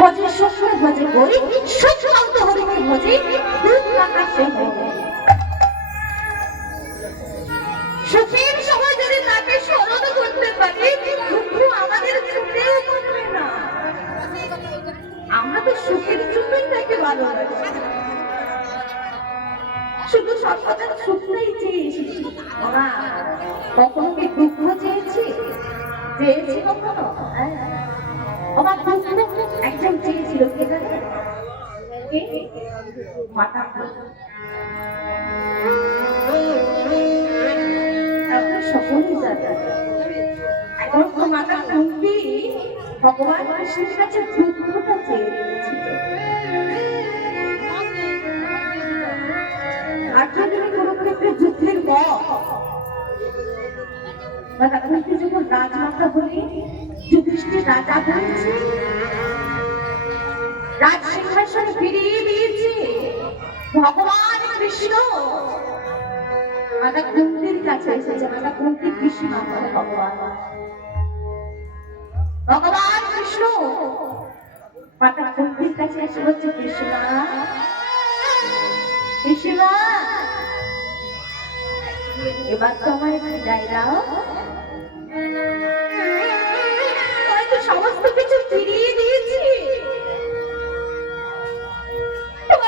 ভজে শ্বশুর ভজে করি সত্যন্ত হরিকে ভজে দুধ আকাশে সুখের সময় যদি তাকে স্মরণ করতে পারি দুঃখ আমাদের চোখেও পড়বে না। আমরা তো সুখের জন্যই তাকে ভালোবাসি, শুধু সর্বদা সুখটাই চেয়েছি। কখনো কি দুঃখ চেয়েছি? চেয়েছি কখনো? আমার দুঃখ একজন চেয়েছিল, কে জানে? মাতা। সকলেই জানে এখন তো মাতা কুন্তি ভগবান কৃষ্ণের কাছে দুঃখটা চেয়ে রেখেছিল। আর্জুনের কুরুক্ষেত্রে যুদ্ধের পর মাতা কুন্তি যখন রাজমাতা বলে যুধিষ্ঠির রাজা হয়েছে, রাজ সিংহাসনে ফিরিয়ে দিয়েছে ভগবান কৃষ্ণ, মাতা কুন্তির কাছে এসেছে। মাতা কুন্তি কৃষ্ণ ভগবান ভগবান কৃষ্ণ মাতা কুন্তির কাছে এসে বলছে, কৃষ্ণা কৃষ্ণা এবার তো আমার একটু গায়ে দাও, সমস্ত কিছু ফিরিয়ে দিয়ে